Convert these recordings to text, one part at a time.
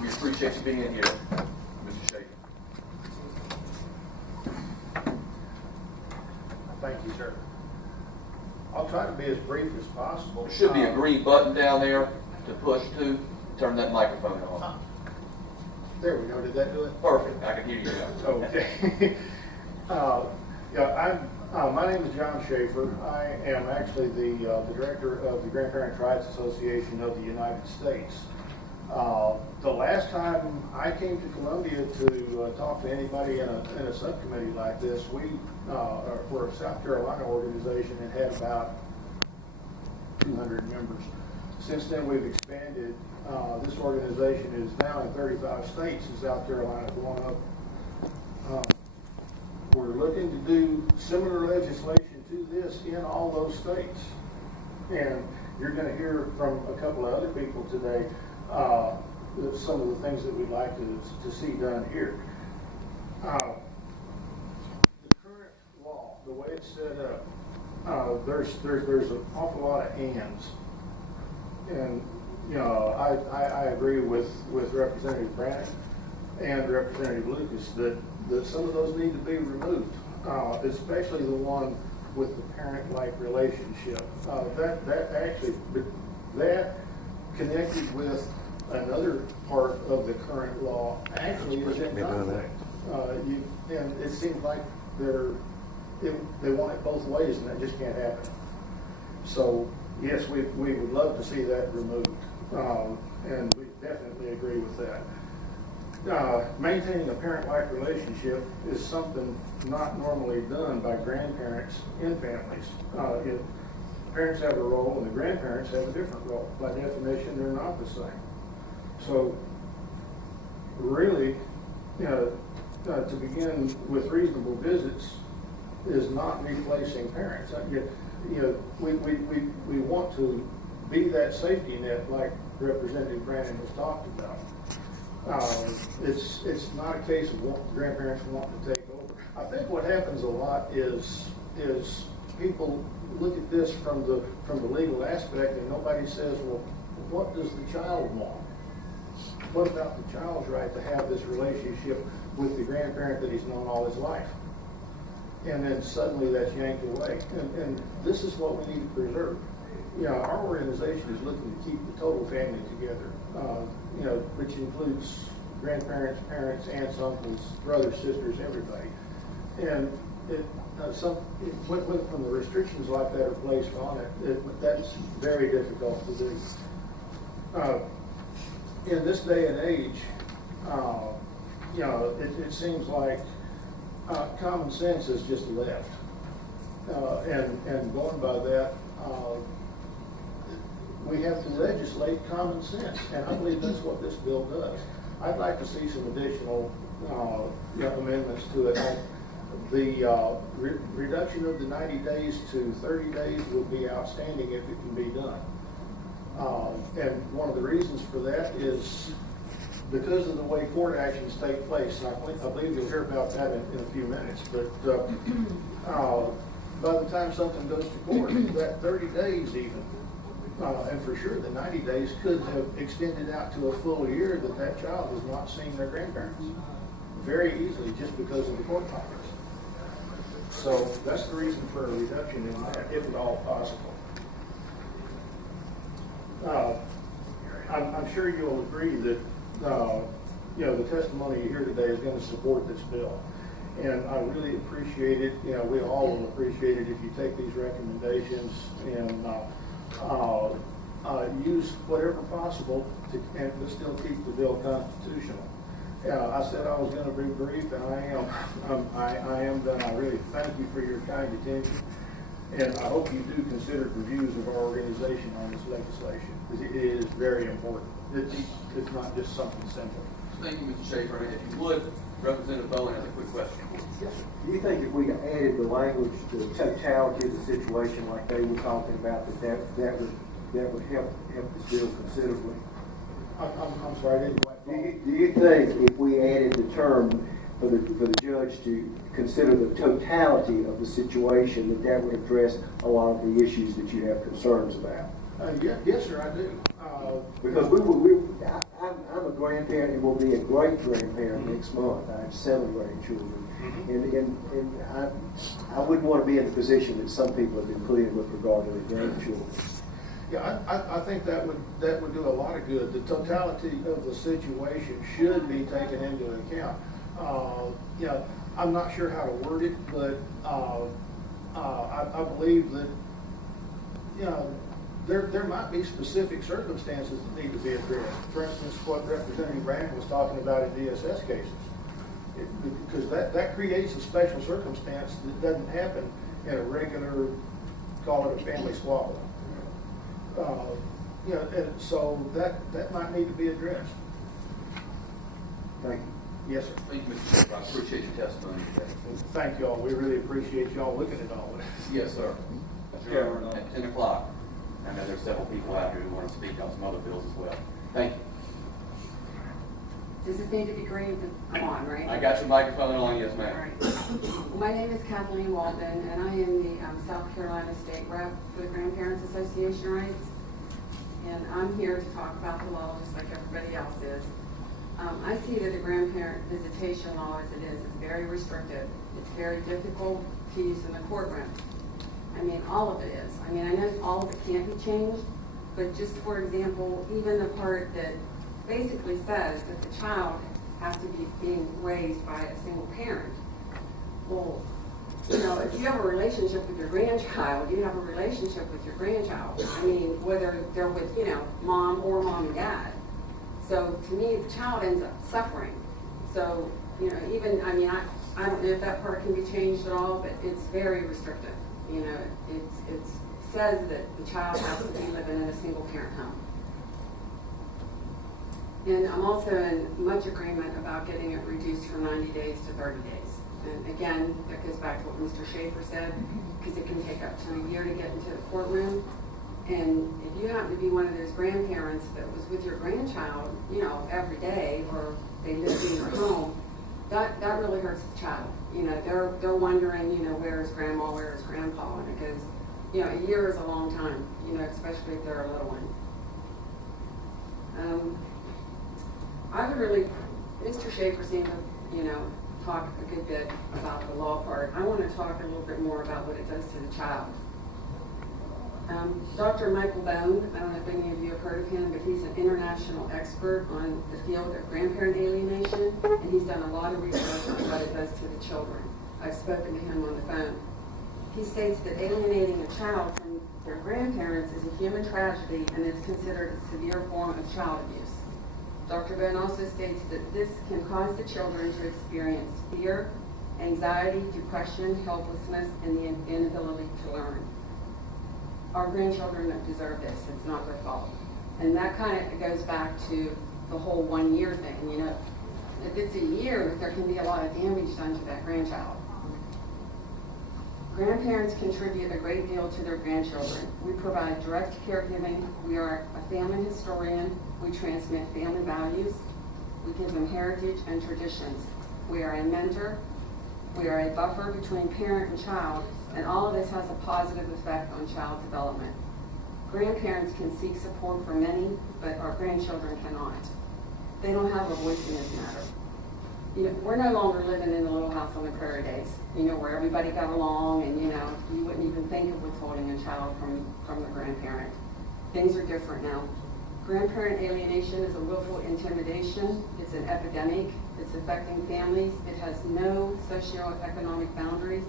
We appreciate you being here, Mr. Schaefer. Thank you, sir. I'll try to be as brief as possible. There should be a green button down there to push to. Turn that microphone on. There we go. Did that do it? Perfect. I can hear you now. Okay. My name is John Schaefer. I am actually the director of the Grandparent Rights Association of the United States. The last time I came to Columbia to talk to anybody in a subcommittee like this, we're a South Carolina organization and had about 200 members. Since then, we've expanded. This organization is now in 35 states in South Carolina, going up. We're looking to do similar legislation to this in all those states. And you're going to hear from a couple of other people today some of the things that we'd like to see done here. The current law, the way it's set up, there's an awful lot of ands. And I agree with Representative Brannon and Representative Lucas that some of those need to be removed, especially the one with the parent-like relationship. That connected with another part of the current law actually is in conflict. And it seems like they want it both ways, and that just can't happen. So yes, we would love to see that removed, and we definitely agree with that. Maintaining a parent-like relationship is something not normally done by grandparents in families. Parents have a role and the grandparents have a different role. By definition, they're not the same. So really, to begin with, reasonable visits is not replacing parents. We want to be that safety net like Representative Brannon has talked about. It's not a case of grandparents wanting to take over. I think what happens a lot is people look at this from the legal aspect, and nobody says, well, what does the child want? What about the child's right to have this relationship with the grandparent that he's known all his life? And then suddenly that's yanked away. And this is what we need to preserve. Our organization is looking to keep the total family together, which includes grandparents, parents, aunts, uncles, brothers, sisters, everybody. And when the restrictions like that are placed on it, that's very difficult to do. In this day and age, it seems like common sense is just left. And going by that, we have to legislate common sense, and I believe that's what this bill does. I'd like to see some additional amendments to it. The reduction of the 90 days to 30 days would be outstanding if it can be done. And one of the reasons for that is because of the way court actions take place. And I believe you'll hear about that in a few minutes. But by the time something goes to court, that 30 days even, and for sure the 90 days could have extended out to a full year that child has not seen their grandparents. Very easily, just because of the court conference. So that's the reason for a reduction in that, if at all possible. I'm sure you'll agree that the testimony you hear today is going to support this bill, and I really appreciate it. We all will appreciate it if you take these recommendations and use whatever possible to still keep the bill constitutional. I said I was going to be brief, and I am done. I really thank you for your kind attention, and I hope you do consider the views of our organization on this legislation, because it is very important. It's not just something simple. Thank you, Mr. Schaefer. If you would, Representative Bowen has a quick question. Yes, sir. Do you think if we added the language, the totality of the situation like they were talking about, that would help this bill considerably? I'm sorry, I didn't quite follow. Do you think if we added the term for the judge to consider the totality of the situation, that would address a lot of the issues that you have concerns about? Yes, sir, I do. Because I'm a grandparent and will be a great-grandparent next month. I have 7 grandchildren. And I wouldn't want to be in the position that some people have been put in with regard to their grandchildren. Yeah, I think that would do a lot of good. The totality of the situation should be taken into account. You know, I'm not sure how to word it, but I believe that, you know, there might be specific circumstances that need to be addressed. For instance, what Representative Brand was talking about in DSS cases. Because that creates a special circumstance that doesn't happen in a regular, call it a family squabble. You know, and so that might need to be addressed. Thank you. Yes, sir. Thank you, Mr. Chairman. I appreciate your testimony today. Thank y'all. We really appreciate y'all looking at all this. Yes, sir. Mr. Chairman, at 10 o'clock, I know there's several people out here who want to speak on some other bills as well. Thank you. Does this need to be green to come on, right? I got your microphone on, yes, All ma'am. right. My name is Kathleen Walden, and I am the South Carolina State Rep for the Grandparents Association Rights. And I'm here to talk about the law just like everybody else is. I see that the grandparent visitation law as it is very restrictive. It's very difficult to use in the courtroom. I mean, all of it is. I mean, I know all of it can't be changed, but just for example, even the part that basically says that the child has to be being raised by a single parent. Well, you know, if you have a relationship with your grandchild, you have a relationship with your grandchild. I mean, whether they're with, you know, mom or mom and dad. So to me, the child ends up suffering. So, you know, even, I mean, I don't know if that part can be changed at all, but it's very restrictive. You know, it says that the child has to be living in a single parent home. And I'm also in much agreement about getting it reduced from 90 days to 30 days. And again, that goes back to what Mr. Schaefer said, because it can take up to a year to get into the courtroom. And if you happen to be one of those grandparents that was with your grandchild, you know, every day, or they lived in your home, that really hurts the child. You know, they're wondering, you know, where is grandma, where is grandpa? Because, you know, a year is a long time, you know, especially if they're a little one. I would really, Mr. Schaefer seemed to, you know, talk a good bit about the law part. I want to talk a little bit more about what it does to the child. Dr. Michael Bone, I don't know if any of you have heard of him, but he's an international expert on the field of grandparent alienation, and he's done a lot of research on what it does to the children. I've spoken to him on the phone. He states that alienating a child from their grandparents is a human tragedy and is considered a severe form of child abuse. Dr. Bone also states that this can cause the children to experience fear, anxiety, depression, helplessness, and the inability to learn. Our grandchildren don't deserve this. It's not their fault. And that kind of goes back to the whole 1 year thing. You know, if it's a year, there can be a lot of damage done to that grandchild. Grandparents contribute a great deal to their grandchildren. We provide direct caregiving. We are a family historian. We transmit family values. We give them heritage and traditions. We are a mentor. We are a buffer between parent and child, and all of this has a positive effect on child development. Grandparents can seek support from many, but our grandchildren cannot. They don't have a voice in this matter. You know, we're no longer living in the little house on the prairie days, you know, where everybody got along and, you know, you wouldn't even think of withholding a child from the grandparent. Things are different now. Grandparent alienation is a willful intimidation. It's an epidemic. It's affecting families. It has no socioeconomic boundaries.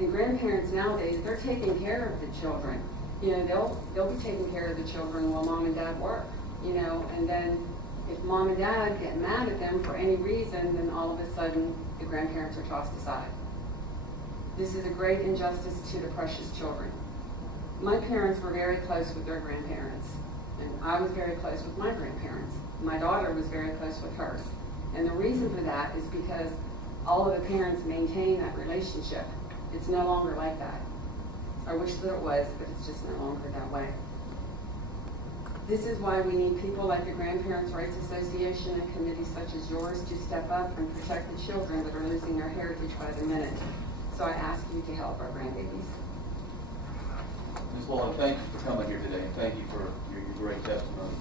And grandparents nowadays, they're taking care of the children. You know, they'll be taking care of the children while mom and dad work, you know, and then if mom and dad get mad at them for any reason, then all of a sudden the grandparents are tossed aside. This is a great injustice to the precious children. My parents were very close with their grandparents, and I was very close with my grandparents. My daughter was very close with hers. And the reason for that is because all of the parents maintain that relationship. It's no longer like that. I wish that it was, but it's just no longer that way. This is why we need people like the Grandparents' Rights Association and committees such as yours to step up and protect the children that are losing their heritage by the minute. So I ask you to help our grandbabies. Ms. Walden, thank you for coming here today, and thank you for your great testimony.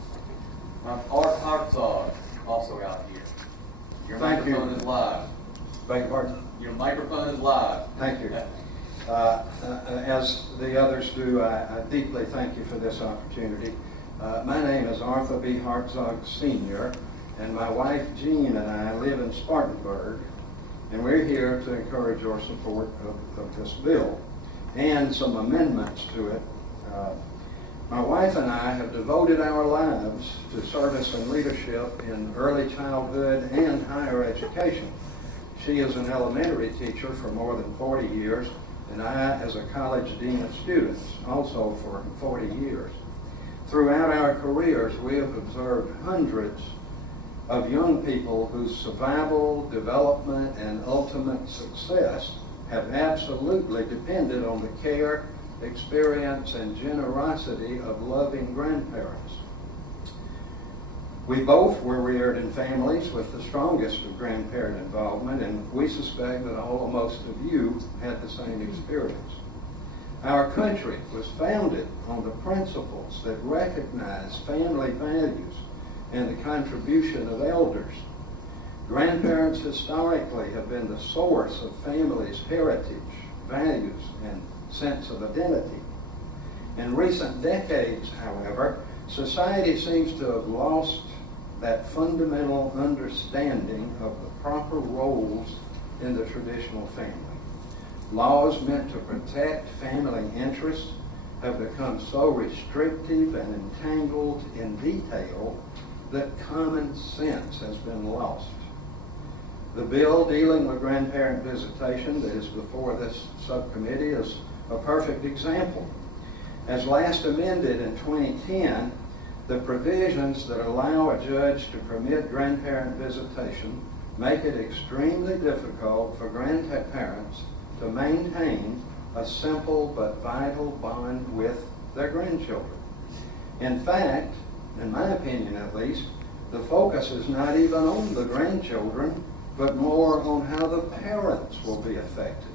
Art Hartzog also also out here. Your Thank you. microphone is live. Beg your pardon? Your microphone is live. Thank you. As the others do, I deeply thank you for this opportunity. My name is Arthur B. Hartzog Sr., and my wife Jean and I live in Spartanburg, and we're here to encourage your support of this bill and some amendments to it. My wife and I have devoted our lives to service and leadership in early childhood and higher education. She is an elementary teacher for more than 40 years, and I as a college dean of students, also for 40 years. Throughout our careers, we have observed hundreds of young people whose survival, development, and ultimate success have absolutely depended on the care, experience, and generosity of loving grandparents. We both were reared in families with the strongest of grandparent involvement, and we suspect that most of you had the same experience. Our country was founded on the principles that recognize family values and the contribution of elders. Grandparents historically have been the source of families' heritage, values, and sense of identity. In recent decades, however, society seems to have lost that fundamental understanding of the proper roles in the traditional family. Laws meant to protect family interests have become so restrictive and entangled in detail that common sense has been lost. The bill dealing with grandparent visitation that is before this subcommittee is a perfect example. As last amended in 2010, the provisions that allow a judge to permit grandparent visitation make it extremely difficult for grandparents to maintain a simple but vital bond with their grandchildren. In fact, in my opinion at least, the focus is not even on the grandchildren, but more on how the parents will be affected.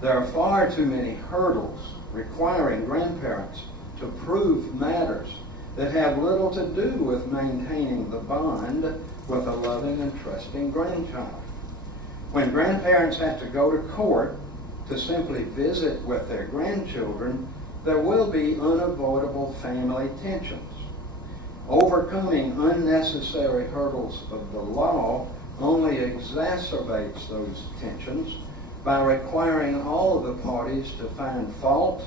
There are far too many hurdles requiring grandparents to prove matters that have little to do with maintaining the bond with a loving and trusting grandchild. When grandparents have to go to court to simply visit with their grandchildren, there will be unavoidable family tensions. Overcoming unnecessary hurdles of the law only exacerbates those tensions by requiring all of the parties to find fault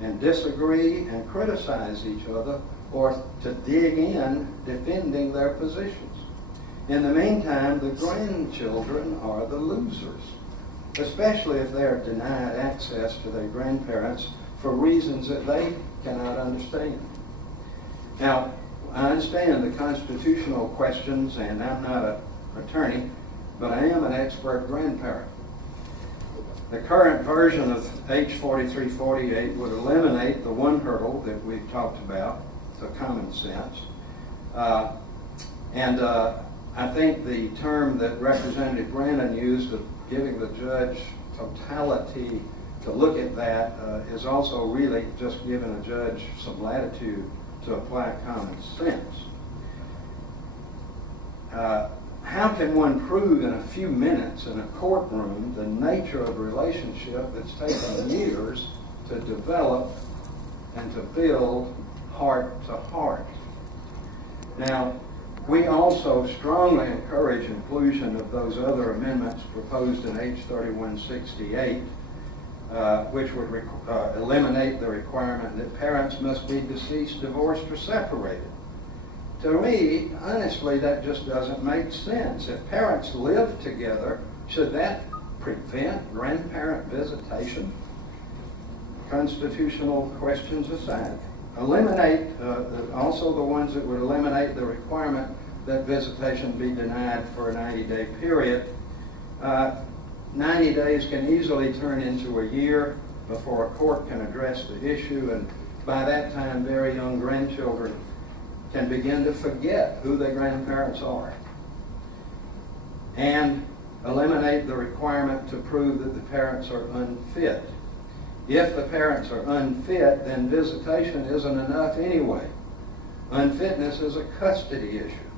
and disagree and criticize each other, or to dig in defending their positions. In the meantime, the grandchildren are the losers, especially if they are denied access to their grandparents for reasons that they cannot understand. Now, I understand the constitutional questions, and I'm not an attorney, but I am an expert grandparent. The current version of H 4348 would eliminate the one hurdle that we've talked about, the common sense. I think the term that Representative Brannon used of giving the judge totality to look at that is also really just giving a judge some latitude to apply common sense. How can one prove in a few minutes in a courtroom the nature of a relationship that's taken years to develop and to build heart to heart? Now, we also strongly encourage inclusion of those other amendments proposed in H 3168, which would eliminate the requirement that parents must be deceased, divorced, or separated. To me, honestly, that just doesn't make sense. If parents live together, should that prevent grandparent visitation? Constitutional questions aside. Eliminate, also the ones that would eliminate the requirement that visitation be denied for a 90-day period. 90 days can easily turn into a year before a court can address the issue, and by that time, very young grandchildren can begin to forget who their grandparents are. And eliminate the requirement to prove that the parents are unfit. If the parents are unfit, then visitation isn't enough anyway. Unfitness is a custody issue.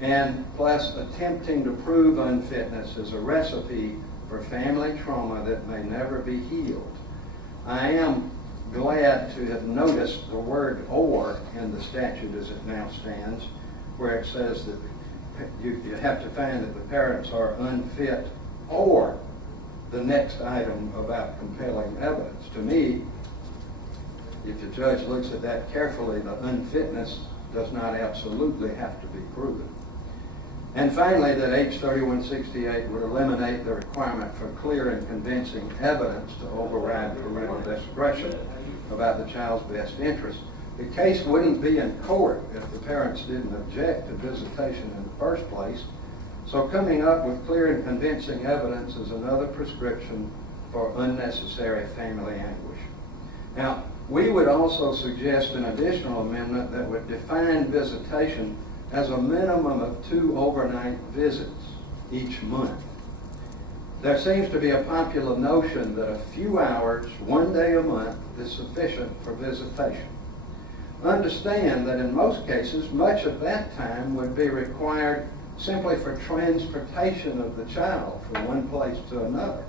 And plus, attempting to prove unfitness is a recipe for family trauma that may never be healed. I am glad to have noticed the word "or" in the statute as it now stands, where it says that you have to find that the parents are unfit, or the next item about compelling evidence. To me, if the judge looks at that carefully, the unfitness does not absolutely have to be proven. And finally, that H 3168 would eliminate the requirement for clear and convincing evidence to override parental discretion about the child's best interest. The case wouldn't be in court if the parents didn't object to visitation in the first place. So coming up with clear and convincing evidence is another prescription for unnecessary family anguish. Now, we would also suggest an additional amendment that would define visitation as a minimum of 2 overnight visits each month. There seems to be a popular notion that a few hours, 1 day a month, is sufficient for visitation. Understand that in most cases, much of that time would be required simply for transportation of the child from one place to another.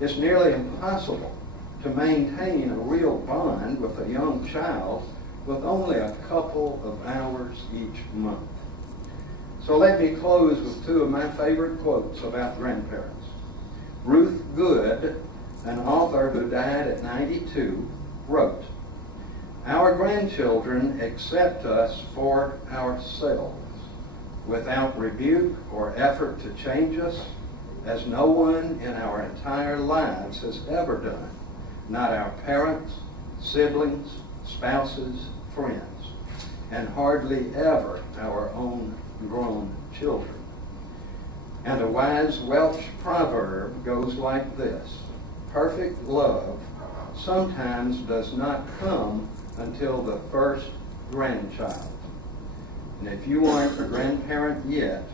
It's nearly impossible to maintain a real bond with a young child with only a couple of hours each month. So let me close with 2 of my favorite quotes about grandparents. Ruth Good, an author who died at 92, wrote, "Our grandchildren accept us for ourselves, without rebuke or effort to change us, as no one in our entire lives has ever done, not our parents, siblings, spouses, friends, and hardly ever our own grown children." And a wise Welsh proverb goes like this: perfect love sometimes does not come until the first grandchild. And if you aren't a grandparent yet,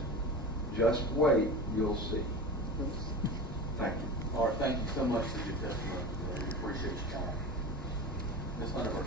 just wait, you'll see. Thank you. Art, thank you so much for your testimony today. We appreciate your time. Ms. Thunderberg.